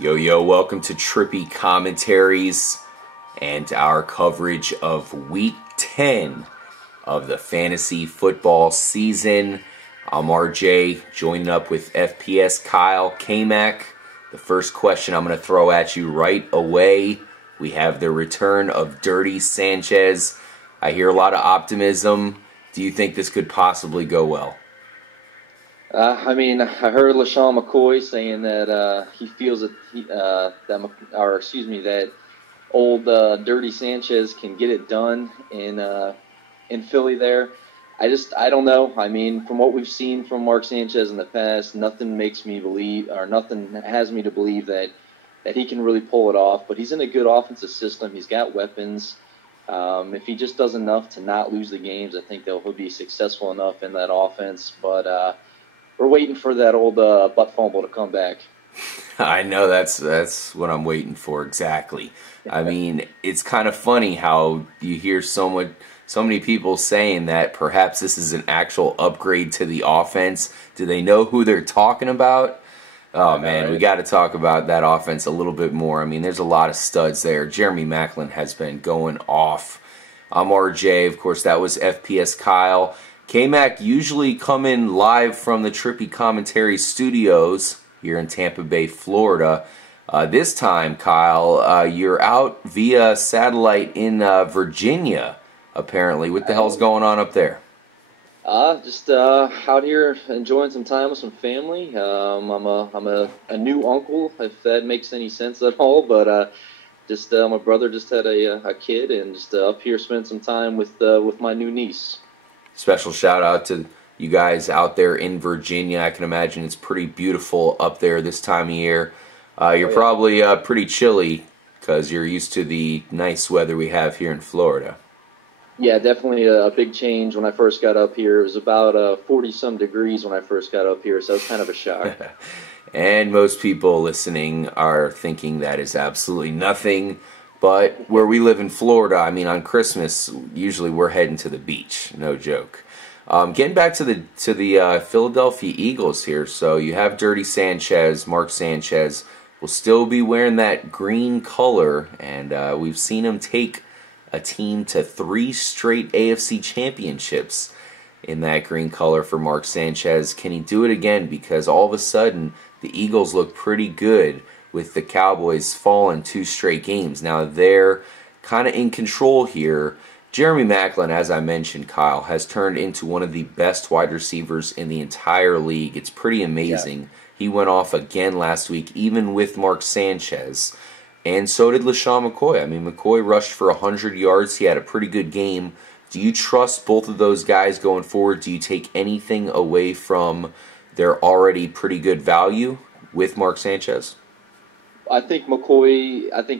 Yo, yo, welcome to Trippy Commentaries and our coverage of Week 10 of the fantasy football season. I'm RJ, joining up with FPS Kyle K-Mac. The first question I'm going to throw at you right away. We have the return of Dirty Sanchez. I hear a lot of optimism. Do you think this could possibly go well? I heard LaShawn McCoy saying that he feels that that old Dirty Sanchez can get it done in Philly. There, I don't know. I mean, from what we've seen from Mark Sanchez in the past, nothing has me to believe that he can really pull it off. But he's in a good offensive system. He's got weapons. If he just does enough to not lose the games, I think that he'll be successful enough in that offense. But we're waiting for that old butt fumble to come back. I know that's what I'm waiting for exactly. I mean, it's kind of funny how you hear so many people saying that perhaps this is an actual upgrade to the offense. Do they know who they're talking about? Oh man, we got to talk about that offense a little bit more. I mean, there's a lot of studs there. Jeremy Maclin has been going off. I'm RJ, of course. That was FPS Kyle. K-Mac usually coming live from the Trippy Commentary studios here in Tampa Bay, Florida. This time, Kyle, you're out via satellite in Virginia, apparently. What the hell's going on up there? Just out here enjoying some time with some family. I'm a new uncle, if that makes any sense at all. But my brother just had a kid, and just up here spending some time with my new niece. Special shout out to you guys out there in Virginia. I can imagine it's pretty beautiful up there this time of year. You're probably pretty chilly because you're used to the nice weather we have here in Florida. Yeah, definitely a big change. When I first got up here, it was about 40-some degrees when I first got up here, so it was kind of a shock. And most people listening are thinking that is absolutely nothing. But where we live in Florida, I mean, on Christmas, usually we're heading to the beach. No joke. Getting back to the Philadelphia Eagles here. So you have Dirty Sanchez, Mark Sanchez will still be wearing that green color, and we've seen him take a team to 3 straight AFC championships in that green color for Mark Sanchez. Can he do it again? Because all of a sudden, the Eagles look pretty good with the Cowboys falling 2 straight games. Now they're kind of in control here. Jeremy Maclin, as I mentioned, Kyle, has turned into one of the best wide receivers in the entire league. It's pretty amazing. Yeah. He went off again last week, even with Mark Sanchez. And so did LaShawn McCoy. I mean, McCoy rushed for 100 yards. He had a pretty good game. Do you trust both of those guys going forward? Do you take anything away from their already pretty good value with Mark Sanchez? I think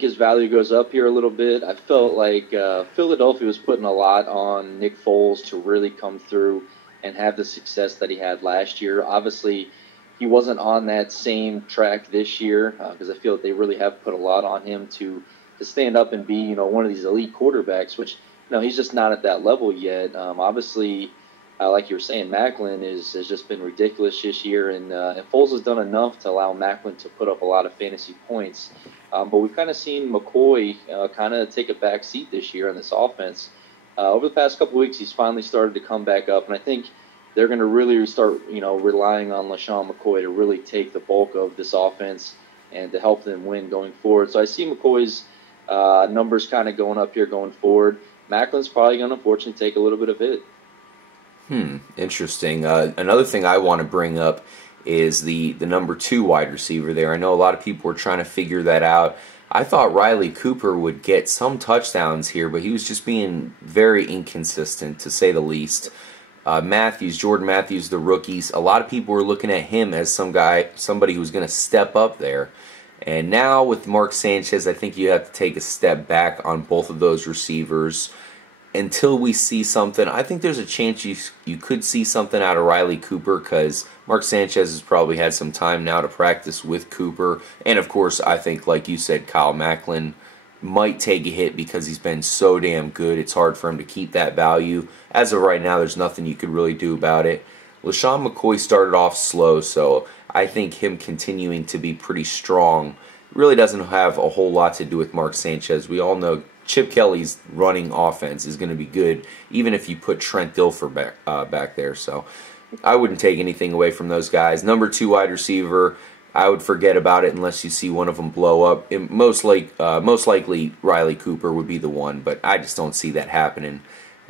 his value goes up here a little bit. I felt like Philadelphia was putting a lot on Nick Foles to really come through and have the success that he had last year. Obviously, he wasn't on that same track this year because I feel that they really have put a lot on him to stand up and be, one of these elite quarterbacks, which, he's just not at that level yet. Obviously, like you were saying, Maclin has just been ridiculous this year, and Foles has done enough to allow Maclin to put up a lot of fantasy points. But we've kind of seen McCoy kind of take a back seat this year in this offense. Over the past couple of weeks, he's finally started to come back up, and I think they're going to really start, relying on LaShawn McCoy to really take the bulk of this offense and to help them win going forward. So I see McCoy's numbers kind of going up here going forward. Maclin's probably going to unfortunately take a little bit of it. Interesting. Another thing I want to bring up is the number 2 wide receiver there. I know a lot of people were trying to figure that out. I thought Riley Cooper would get some touchdowns here, but he was just being very inconsistent, to say the least. Jordan Matthews, the rookies, a lot of people were looking at him as somebody who's going to step up there. And now with Mark Sanchez, I think you have to take a step back on both of those receivers until we see something. I think there's a chance you could see something out of Riley Cooper because Mark Sanchez has probably had some time now to practice with Cooper. And, of course, I think, like you said, Kyle Maclin might take a hit because he's been so damn good. It's hard for him to keep that value. As of right now, there's nothing you could really do about it. LaShawn McCoy started off slow, so I think him continuing to be pretty strong really doesn't have a whole lot to do with Mark Sanchez. We all know Chip Kelly's running offense is going to be good, even if you put Trent Dilfer back there. So I wouldn't take anything away from those guys. Number 2 wide receiver, I would forget about it unless you see one of them blow up. Most likely Riley Cooper would be the one, but I just don't see that happening.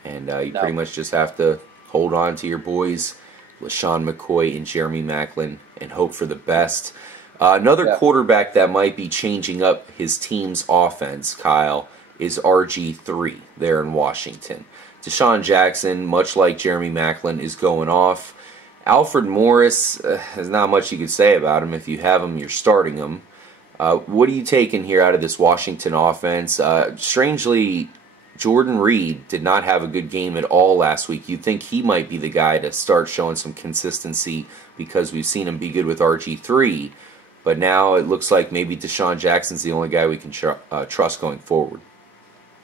And you pretty much just have to hold on to your boys, LaShawn McCoy and Jeremy Maclin, and hope for the best. Another quarterback that might be changing up his team's offense, Kyle, is RG3 there in Washington. Deshaun Jackson, much like Jeremy Maclin, is going off. Alfred Morris, there's not much you could say about him. If you have him, you're starting him. What are you taking here out of this Washington offense? Strangely, Jordan Reed did not have a good game at all last week. You'd think he might be the guy to start showing some consistency because we've seen him be good with RG3. But now it looks like maybe Deshaun Jackson's the only guy we can trust going forward.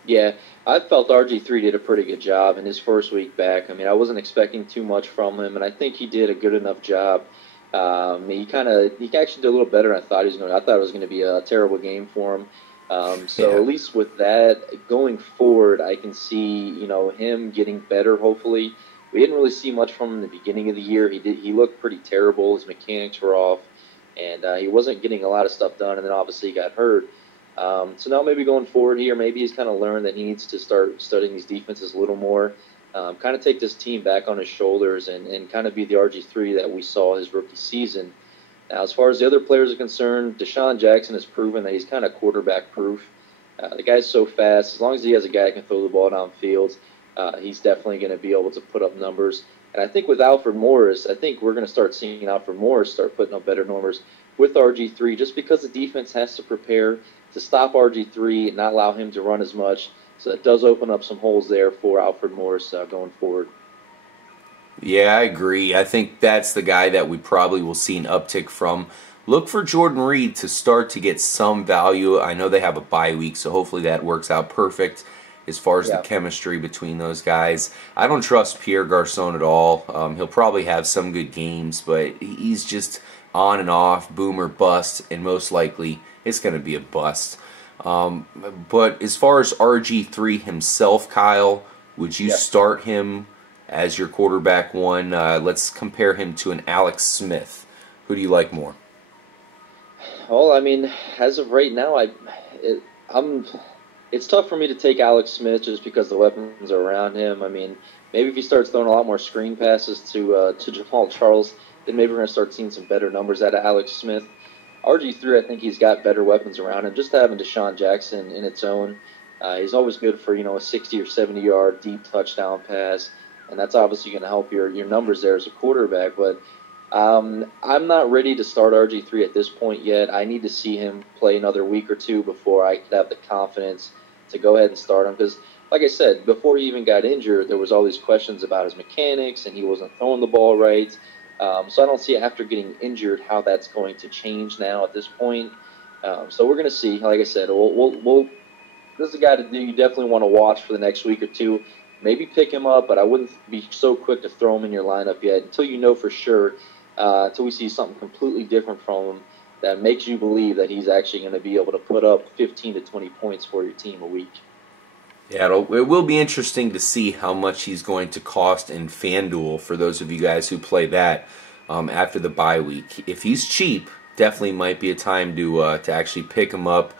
Yeah, I felt RG3 did a pretty good job in his first week back. I mean, I wasn't expecting too much from him, and I think he did a good enough job. He actually did a little better than I thought he was going to. I thought it was going to be a terrible game for him. At least with that, going forward, I can see, him getting better, hopefully. We didn't really see much from him in the beginning of the year. He looked pretty terrible. His mechanics were off, and he wasn't getting a lot of stuff done, and then obviously he got hurt. So now maybe going forward here, maybe he's kind of learned that he needs to start studying these defenses a little more, kind of take this team back on his shoulders and kind of be the RG3 that we saw his rookie season. Now, as far as the other players are concerned, Deshaun Jackson has proven that he's kind of quarterback-proof. The guy's so fast. As long as he has a guy that can throw the ball downfield, he's definitely going to be able to put up numbers. And I think with Alfred Morris, I think we're going to start seeing Alfred Morris start putting up better numbers with RG3 just because the defense has to prepare to stop RG3 and not allow him to run as much. So it does open up some holes there for Alfred Morris going forward. Yeah, I agree. I think that's the guy that we probably will see an uptick from. Look for Jordan Reed to start to get some value. I know they have a bye week, so hopefully that works out perfect as far as the chemistry between those guys. I don't trust Pierre Garçon at all. He'll probably have some good games, but he's just on and off, boom or bust, and most likely it's going to be a bust. But as far as RG3 himself, Kyle, would you start him as your quarterback one? Let's compare him to an Alex Smith. Who do you like more? Well, I mean, as of right now, it's tough for me to take Alex Smith just because the weapons are around him. I mean, maybe if he starts throwing a lot more screen passes to Jamal Charles, then maybe we're going to start seeing some better numbers out of Alex Smith. RG3, I think he's got better weapons around him. Just having Deshaun Jackson in its own, he's always good for, a 60 or 70-yard deep touchdown pass, and that's obviously going to help your numbers there as a quarterback. But I'm not ready to start RG3 at this point yet. I need to see him play another week or two before I could have the confidence to go ahead and start him. Because, like I said, before he even got injured, there was all these questions about his mechanics, and he wasn't throwing the ball right. So I don't see after getting injured how that's going to change now at this point. So we're going to see. Like I said, this is a guy that you definitely want to watch for the next week or two. Maybe pick him up, but I wouldn't be so quick to throw him in your lineup yet until you know for sure, until we see something completely different from him that makes you believe that he's actually going to be able to put up 15 to 20 points for your team a week. Yeah, it will be interesting to see how much he's going to cost in FanDuel for those of you guys who play that after the bye week. If he's cheap, definitely might be a time to actually pick him up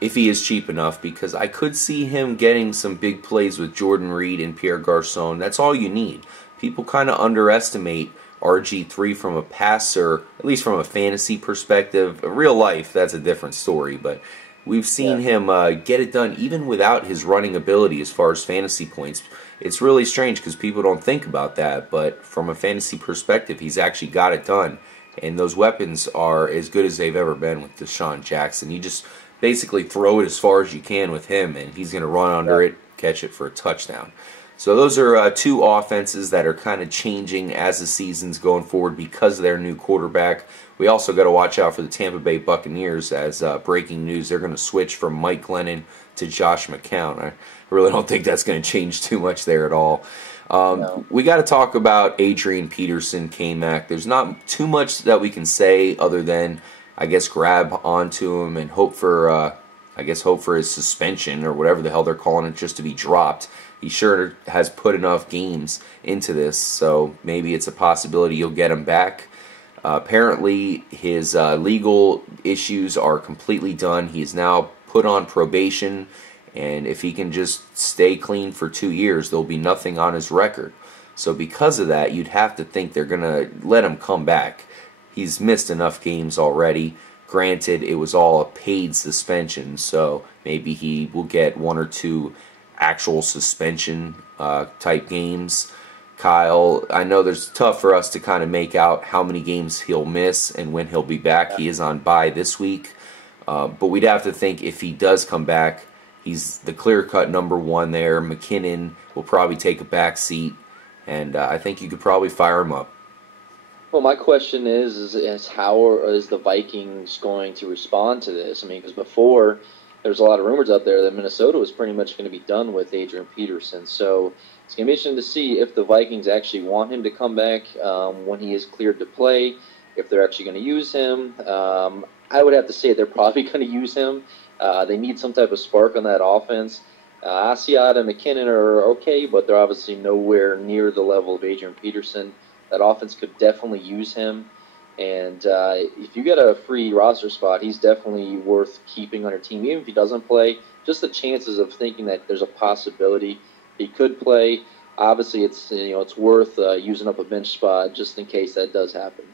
if he is cheap enough, because I could see him getting some big plays with Jordan Reed and Pierre Garçon. That's all you need. People kind of underestimate RG3 from a passer, at least from a fantasy perspective. Real life, that's a different story, but we've seen him get it done even without his running ability as far as fantasy points. It's really strange because people don't think about that, but from a fantasy perspective, he's actually got it done. And those weapons are as good as they've ever been with Deshaun Jackson. You just basically throw it as far as you can with him, and he's going to run under it, catch it for a touchdown. So those are two offenses that are kind of changing as the season's going forward because of their new quarterback. We also got to watch out for the Tampa Bay Buccaneers as breaking news. They're going to switch from Mike Glennon to Josh McCown. I really don't think that's going to change too much there at all. No. We got to talk about Adrian Peterson, K-Mac. There's not too much that we can say other than I guess, grab onto him and hope for his suspension or whatever the hell they're calling it, just to be dropped. He sure has put enough games into this, so maybe it's a possibility you'll get him back. Apparently, his legal issues are completely done. He's now put on probation, and if he can just stay clean for 2 years, there'll be nothing on his record. So because of that, you'd have to think they're going to let him come back. He's missed enough games already. Granted, it was all a paid suspension, so maybe he will get 1 or 2 actual suspension type games. Kyle, I know it's tough for us to kind of make out how many games he'll miss and when he'll be back. He is on bye this week. But we'd have to think if he does come back, he's the clear-cut number 1 there. McKinnon will probably take a back seat, and I think you could probably fire him up. Well, my question is how is the Vikings going to respond to this? I mean, because before, there's a lot of rumors out there that Minnesota was pretty much going to be done with Adrian Peterson. So it's going to be interesting to see if the Vikings actually want him to come back when he is cleared to play, if they're actually going to use him. I would have to say they're probably going to use him. They need some type of spark on that offense. Asiata and McKinnon are okay, but they're obviously nowhere near the level of Adrian Peterson. That offense could definitely use him. And if you get a free roster spot, he's definitely worth keeping on your team. Even if he doesn't play, just the chances of thinking that there's a possibility he could play. Obviously, it's worth using up a bench spot just in case that does happen.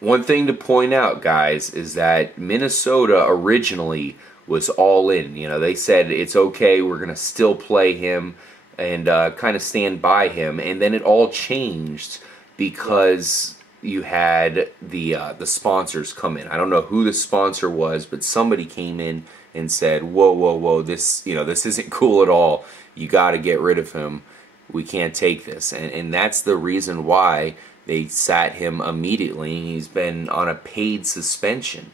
One thing to point out, guys, is that Minnesota originally was all in. They said it's okay, we're going to still play him and kind of stand by him. And then it all changed because you had the sponsors come in. I don't know who the sponsor was, but somebody came in and said, whoa, this isn't cool at all. You got to get rid of him. We can't take this. And that's the reason why they sat him immediately. He's been on a paid suspension.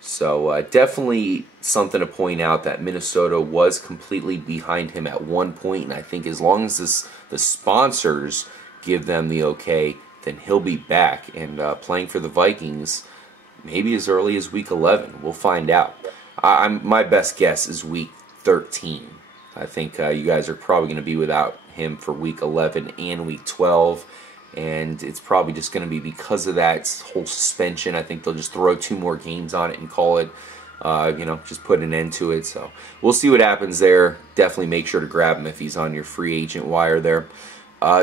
So definitely something to point out that Minnesota was completely behind him at one point, and I think as long as the sponsors give them the okay, then he'll be back and playing for the Vikings maybe as early as week 11. We'll find out. My best guess is week 13. I think you guys are probably going to be without him for week 11 and week 12. And it's probably just going to be because of that whole suspension. I think they'll just throw 2 more games on it and call it, just put an end to it. So we'll see what happens there. Definitely make sure to grab him if he's on your free agent wire there.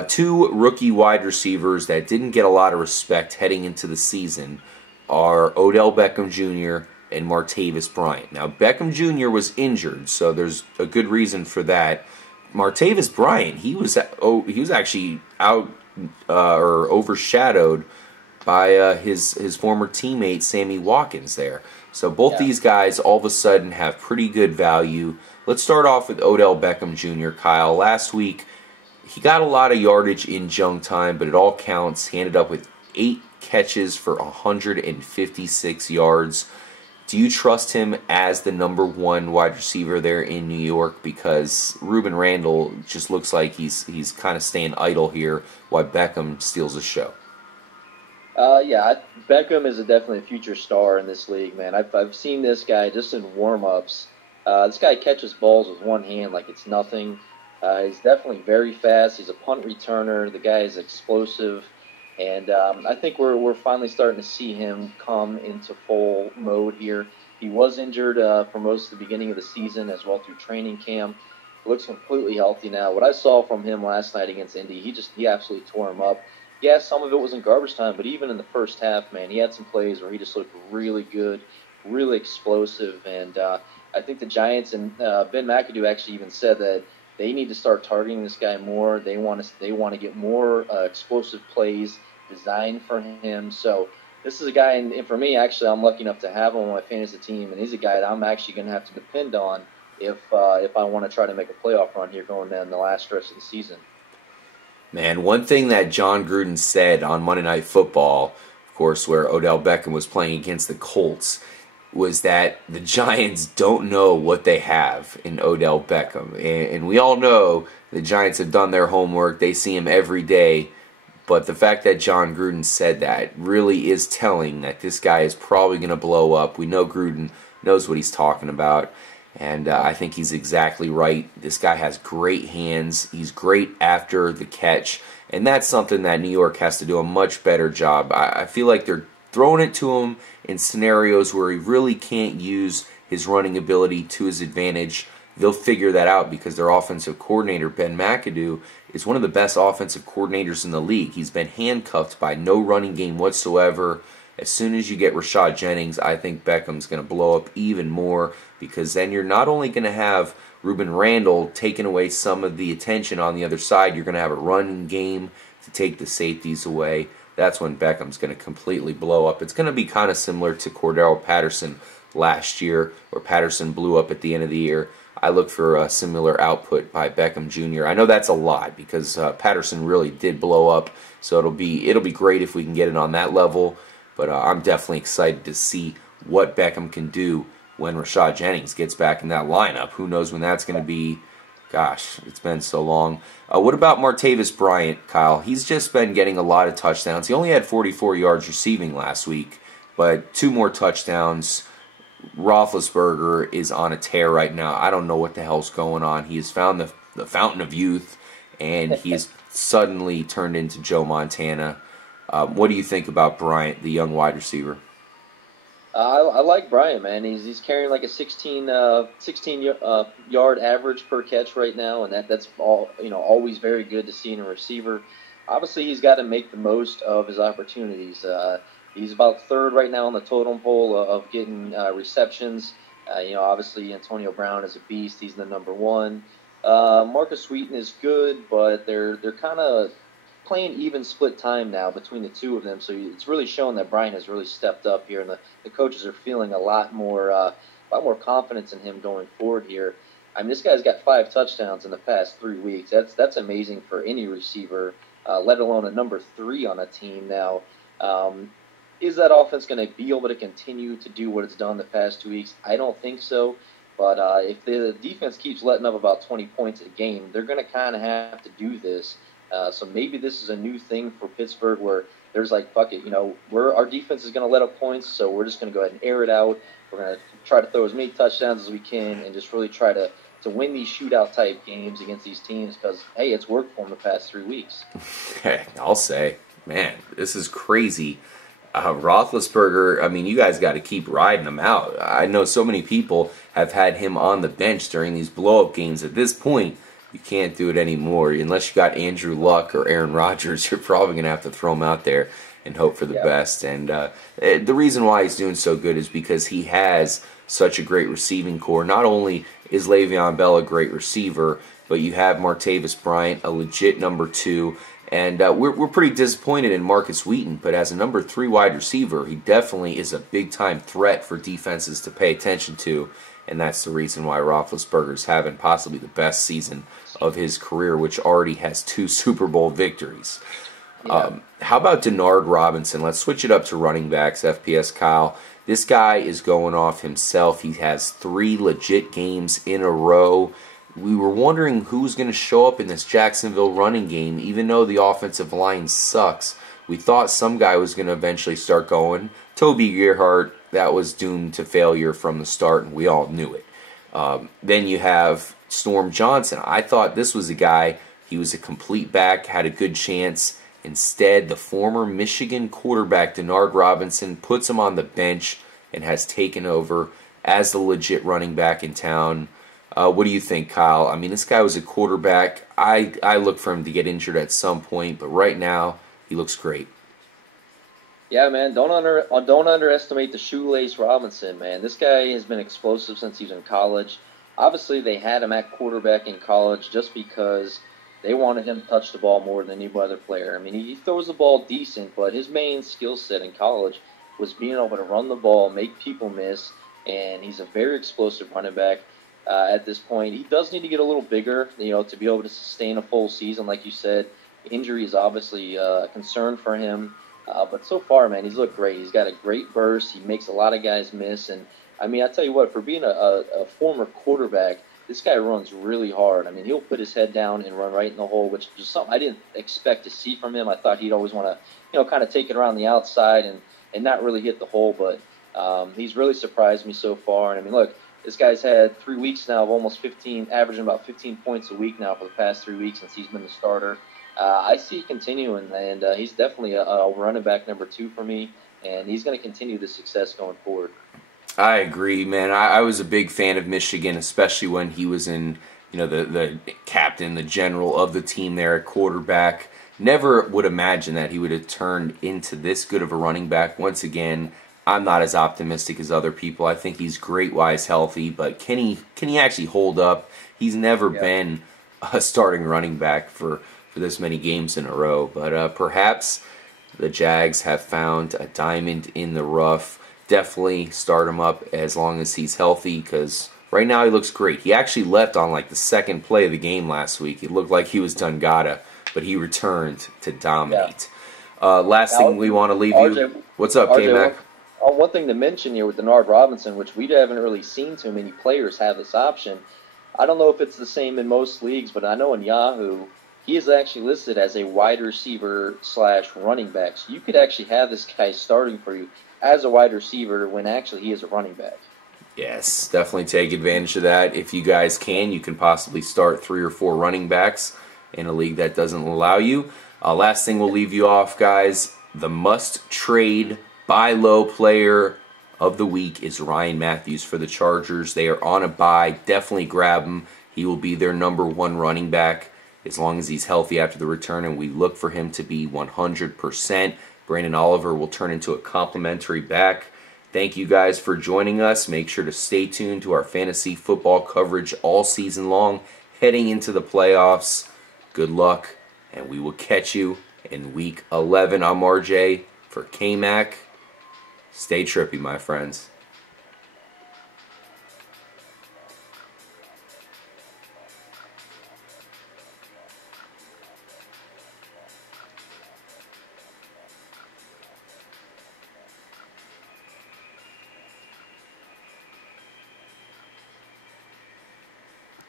2 rookie wide receivers that didn't get a lot of respect heading into the season are Odell Beckham Jr. and Martavis Bryant. Now, Beckham Jr. was injured, so there's a good reason for that. Martavis Bryant, he was actually out or overshadowed by his former teammate Sammy Watkins there. So both these guys all of a sudden have pretty good value. Let's start off with Odell Beckham Jr. Kyle, last week he got a lot of yardage in junk time, but it all counts. He ended up with 8 catches for 156 yards. Do you trust him as the number 1 wide receiver there in New York? Because Ruben Randle just looks like he's kind of staying idle here while Beckham steals the show. Beckham is definitely a future star in this league, man. I've seen this guy just in warm-ups. This guy catches balls with one hand like it's nothing. He's definitely very fast. He's a punt returner. The guy is explosive. And I think we're finally starting to see him come into full mode here. He was injured for most of the beginning of the season as well through training camp. He looks completely healthy now. What I saw from him last night against Indy, he absolutely tore him up. Yeah, some of it was in garbage time, but even in the first half, man, he had some plays where he just looked really good, really explosive. And I think the Giants and Ben McAdoo actually even said that they need to start targeting this guy more. They want to get more explosive plays designed for him. So this is a guy, and for me, actually, I'm lucky enough to have him on my fantasy team, and he's a guy that I'm actually going to have to depend on if I want to try to make a playoff run here going down the last stretch of the season. Man, one thing that John Gruden said on Monday Night Football, of course, where Odell Beckham was playing against the Colts, was that the Giants don't know what they have in Odell Beckham. And we all know the Giants have done their homework. They see him every day. But the fact that John Gruden said that really is telling that this guy is probably going to blow up. We know Gruden knows what he's talking about, and I think he's exactly right. This guy has great hands. He's great after the catch, and that's something that New York has to do a much better job. I feel like they're throwing it to him in scenarios where he really can't use his running ability to his advantage. They'll figure that out because their offensive coordinator, Ben McAdoo, is one of the best offensive coordinators in the league. He's been handcuffed by no running game whatsoever. As soon as you get Rashad Jennings, I think Beckham's going to blow up even more, because then you're not only going to have Ruben Randle taking away some of the attention on the other side, you're going to have a running game to take the safeties away. That's when Beckham's going to completely blow up. It's going to be kind of similar to Cordell Patterson last year, where Patterson blew up at the end of the year. I look for a similar output by Beckham Jr. I know that's a lot because Patterson really did blow up, so it'll be great if we can get it on that level. But I'm definitely excited to see what Beckham can do when Rashad Jennings gets back in that lineup. Who knows when that's going to be? Gosh, it's been so long. What about Martavis Bryant, Kyle? He's just been getting a lot of touchdowns. He only had 44 yards receiving last week, but 2 more touchdowns. Roethlisberger is on a tear right now. I don't know what the hell's going on. He has found the fountain of youth, and he has suddenly turned into Joe Montana. What do you think about Bryant, the young wide receiver? I like Bryant, man. He's carrying like a 16 yard average per catch right now, and that's all always very good to see in a receiver. Obviously, he's got to make the most of his opportunities. He's about third right now on the totem pole of getting receptions. Obviously Antonio Brown is a beast. He's the number one. Marcus Sweeten is good, but they're kind of playing even split time now between the two of them. So it's really shown that Bryant has really stepped up here, and the coaches are feeling a lot more confidence in him going forward here. I mean, this guy's got 5 touchdowns in the past 3 weeks. That's amazing for any receiver, let alone a number 3 on a team now. Is that offense going to be able to continue to do what it's done the past 2 weeks? I don't think so. But if the defense keeps letting up about 20 points a game, they're going to kind of have to do this. So maybe this is a new thing for Pittsburgh where there's like, fuck it, our defense is going to let up points, so we're just going to go ahead and air it out. We're going to try to throw as many touchdowns as we can and just really try to win these shootout-type games against these teams because, hey, it's worked for them the past 3 weeks. Hey, I'll say, man, this is crazy. Roethlisberger, I mean, you guys got to keep riding him out. I know so many people have had him on the bench during these blow-up games. At this point, you can't do it anymore. Unless you got Andrew Luck or Aaron Rodgers, you're probably going to have to throw him out there and hope for the best. And the reason why he's doing so good is because he has such a great receiving core. Not only is Le'Veon Bell a great receiver, but you have Martavis Bryant, a legit number 2. And we're pretty disappointed in Marcus Wheaton, but as a number 3 wide receiver, he definitely is a big-time threat for defenses to pay attention to, and that's the reason why Roethlisberger's having possibly the best season of his career, which already has 2 Super Bowl victories. Yeah. How about Denard Robinson? Let's switch it up to running backs, FPS Kyle. This guy is going off himself. He has 3 legit games in a row. We were wondering who's going to show up in this Jacksonville running game, even though the offensive line sucks. We thought some guy was going to eventually start going. Toby Gerhart, that was doomed to failure from the start, and we all knew it. Then you have Storm Johnson. I thought this was a guy, he was a complete back, had a good chance. Instead, the former Michigan quarterback, Denard Robinson, puts him on the bench and has taken over as the legit running back in town. What do you think, Kyle? I mean, this guy was a quarterback. I look for him to get injured at some point, but right now, he looks great. Yeah, man, don't underestimate the shoelace Robinson, man. This guy has been explosive since he was in college. Obviously, they had him at quarterback in college just because they wanted him to touch the ball more than any other player. I mean, he throws the ball decent, but his main skill set in college was being able to run the ball, make people miss, and he's a very explosive running back. At this point, he does need to get a little bigger, to be able to sustain a full season. Like you said, injury is obviously a concern for him. But so far, man, he's looked great. He's got a great burst. He makes a lot of guys miss. And, I mean, I tell you what, for being a former quarterback, this guy runs really hard. I mean, he'll put his head down and run right in the hole, which is something I didn't expect to see from him. I thought he'd always want to, kind of take it around the outside and not really hit the hole. But he's really surprised me so far. And I mean, look, this guy's had 3 weeks now of almost 15, averaging about 15 points a week now for the past 3 weeks since he's been the starter. I see it continuing, and he's definitely a running back number 2 for me, and he's going to continue the success going forward. I agree, man. I was a big fan of Michigan, especially when he was in, the captain, the general of the team there at quarterback. Never would imagine that he would have turned into this good of a running back. Once again, I'm not as optimistic as other people. I think he's great while he's healthy, but can he actually hold up? He's never been a starting running back for this many games in a row. But perhaps the Jags have found a diamond in the rough. Definitely start him up as long as he's healthy, because right now he looks great. He actually left on like the second play of the game last week. It looked like he was Dungada, but he returned to dominate. Last thing we want to leave you. What's up, K-Mac? One thing to mention here with Denard Robinson, which we haven't really seen too many players have this option. I don't know if it's the same in most leagues, but I know in Yahoo, he is actually listed as a wide receiver / running back. So you could actually have this guy starting for you as a wide receiver when actually he is a running back. Yes, definitely take advantage of that. If you guys can, you can possibly start 3 or 4 running backs in a league that doesn't allow you. Last thing we'll leave you off, guys. The must-trade buy low player of the week is Ryan Matthews for the Chargers. They are on a bye. Definitely grab him. He will be their number 1 running back as long as he's healthy after the return, and we look for him to be 100%. Brandon Oliver will turn into a complimentary back. Thank you guys for joining us. Make sure to stay tuned to our fantasy football coverage all season long, heading into the playoffs. Good luck, and we will catch you in Week 11. I'm RJ for K-Mac. Stay trippy, my friends.